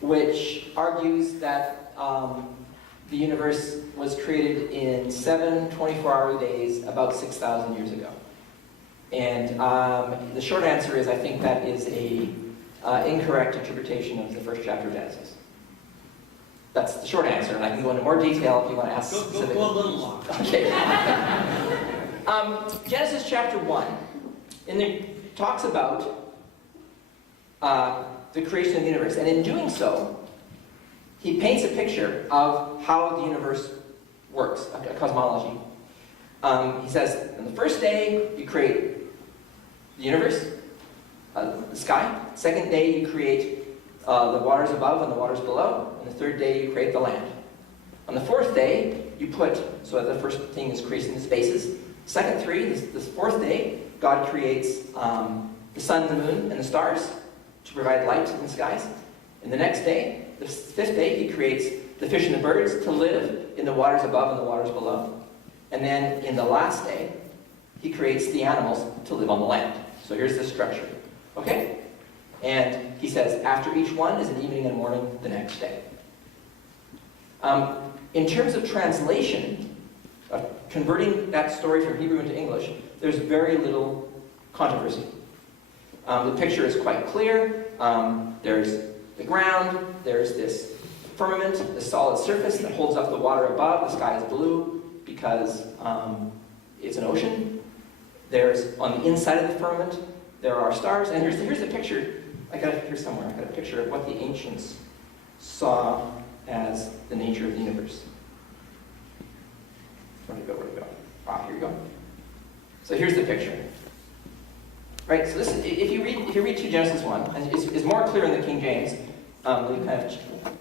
which argues that the universe was created in 7 24-hour days about 6,000 years ago. And the short answer is I think that is an incorrect interpretation of the first chapter of Genesis. That's the short answer, and I can go into more detail if you want to ask specifically. Go a little long. Okay. Genesis chapter 1 talks about the creation of the universe. And in doing so, he paints a picture of how the universe works, a cosmology. He says, on the first day, you create the universe, the sky. Second day, you create the waters above and the waters below. And the third day, you create the land. On the fourth day, you put, so the first thing is creating the spaces. Second three, this fourth day, God creates the sun, the moon, and the stars to provide light in the skies. And the next day, the fifth day, he creates the fish and the birds to live in the waters above and the waters below. And then in the last day, he creates the animals to live on the land. So here's the structure. Okay? And he says, after each one is an evening and morning the next day. In terms of translation, converting that story from Hebrew into English, there's very little controversy. The picture is quite clear. There's the ground, there's this firmament, the solid surface that holds up the water above. The sky is blue because it's an ocean. There's, on the inside of the firmament, there are stars. And here's the picture. I got it here somewhere. I got a picture of what the ancients saw as the nature of the universe. Where'd it go? Ah, here we go. So here's the picture. Right, so this is, if you read 2 Genesis 1, and it's more clear in the King James, we kind of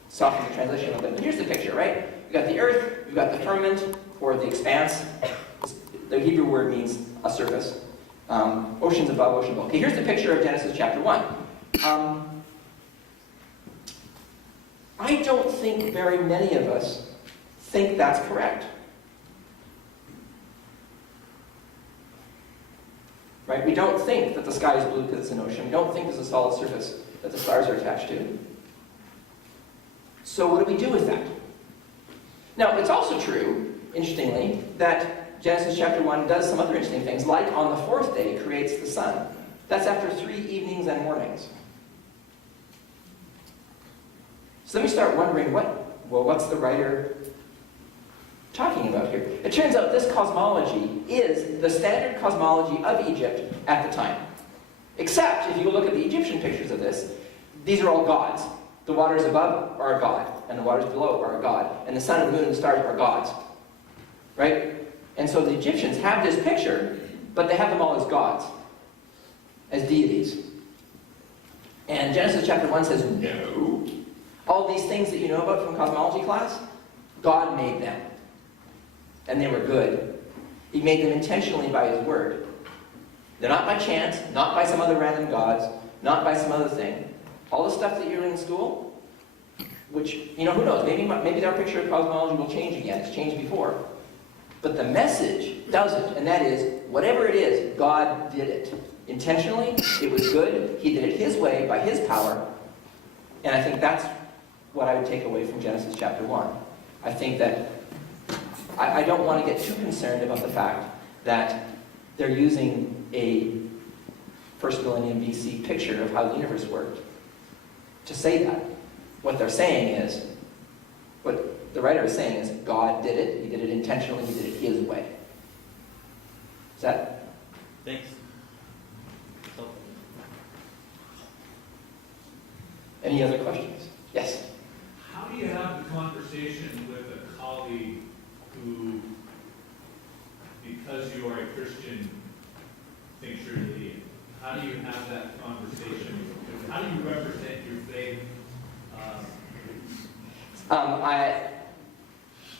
soften the translation a little bit. But here's the picture, right? We've got the earth, we've got the firmament, or the expanse. The Hebrew word means a surface. Oceans above, ocean below. Okay, here's the picture of Genesis chapter 1. I don't think very many of us think that's correct. Right? We don't think that the sky is blue because it's an ocean. We don't think there's a solid surface that the stars are attached to. So what do we do with that? Now, it's also true, interestingly, that Genesis chapter 1 does some other interesting things, like on the fourth day creates the sun. That's after 3 evenings and mornings. So let me start wondering, what's the writer talking about here? It turns out this cosmology is the standard cosmology of Egypt at the time. Except, if you look at the Egyptian pictures of this, these are all gods. The waters above are a god, and the waters below are a god, and the sun and the moon and the stars are gods. Right? And so the Egyptians have this picture, but they have them all as gods, as deities. And Genesis chapter 1 says, no. All these things that you know about from cosmology class, God made them. And they were good. He made them intentionally by his word. They're not by chance, not by some other random gods, not by some other thing. All the stuff that you learn in school, which, who knows, maybe our picture of cosmology will change again. It's changed before. But the message doesn't, and that is, whatever it is, God did it. Intentionally, it was good. He did it his way, by his power. And I think that's what I would take away from Genesis chapter 1. I think that I don't want to get too concerned about the fact that they're using a first millennium BC picture of how the universe worked to say that. What they're saying is, what the writer is saying is, God did it. He did it intentionally. He did it his way. Is that? Thanks. Any other questions? Yes? How do you have the conversation with a colleague who, because you are a Christian, thinks you're an idiot? How do you have that conversation? How do you represent your faith?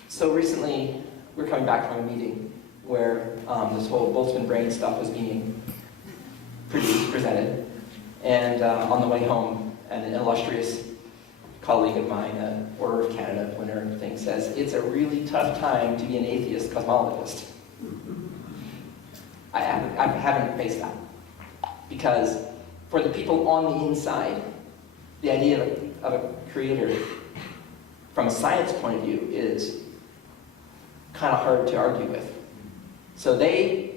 So recently, we're coming back from a meeting where this whole Boltzmann brain stuff was being presented. And on the way home, an illustrious colleague of mine, an Order of Canada winner thing, says, it's a really tough time to be an atheist cosmologist. I haven't faced that. Because for the people on the inside, the idea of a creator from a science point of view is kind of hard to argue with. So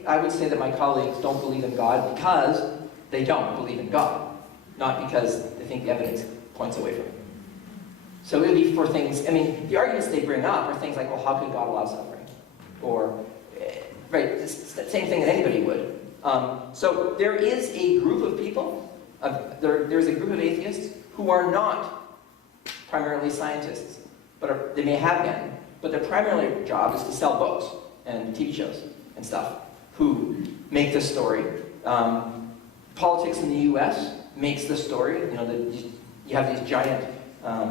I would say that my colleagues don't believe in God because they don't believe in God, not because they think the evidence points away from it. So it would be for things, the arguments they bring up are things like, well, how could God allow suffering? Or, right, it's the same thing that anybody would. So there is a group of people, there's a group of atheists who are not primarily scientists, but they may have been, but their primary job is to sell books and TV shows and stuff, who make this story. Politics in the US makes this story. You have these giant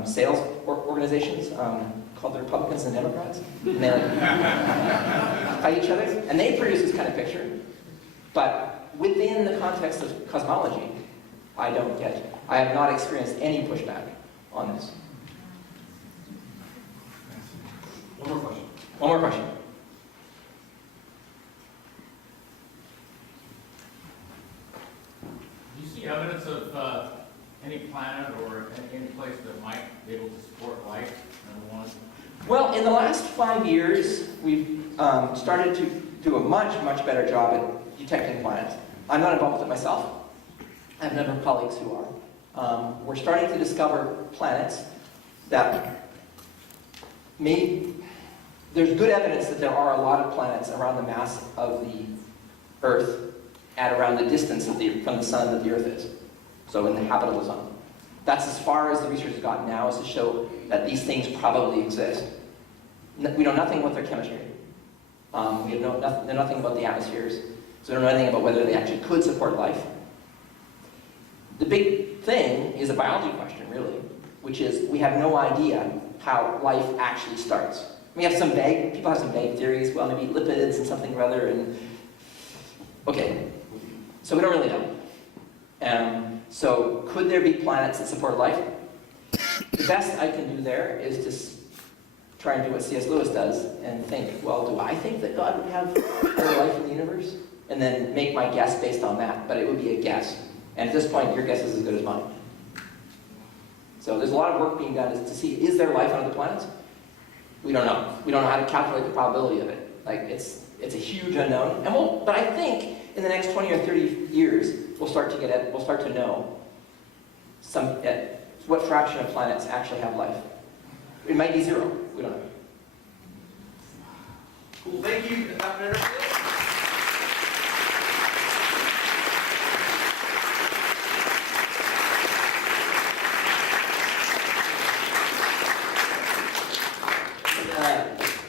sales organizations called the Republicans and Democrats. And they like fight each other. And they produce this kind of picture. But within the context of cosmology, I don't get it. I have not experienced any pushback on this. One more question. One more question. Do you see evidence of any planet or any place that might be able to support life, number one? Well, in the last 5 years, we've started to do a much, much better job at detecting planets. I'm not involved with it myself. I have a number of colleagues who are. We're starting to discover planets that there's good evidence that there are a lot of planets around the mass of the Earth at around the distance from the sun that the Earth is. So in the habitable zone. That's as far as the research has gotten now, is to show that these things probably exist. We know nothing about their chemistry. We know nothing about the atmospheres. So we don't know anything about whether they actually could support life. The big thing is a biology question, really, which is we have no idea how life actually starts. People have some vague theories, well, maybe lipids and something or other, and okay. So we don't really know. So could there be planets that support life? The best I can do there is to try and do what C.S. Lewis does and think, well, do I think that God would have other life in the universe? And then make my guess based on that, but it would be a guess. And at this point, your guess is as good as mine. So there's a lot of work being done to see, is there life on other planets? We don't know. We don't know how to calculate the probability of it. Like, it's a huge unknown. But I think in the next 20 or 30 years, we'll start to know what fraction of planets actually have life. It might be 0. We don't know. Cool. Thank you, Dr. Netterfield.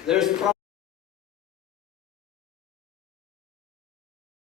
There's probably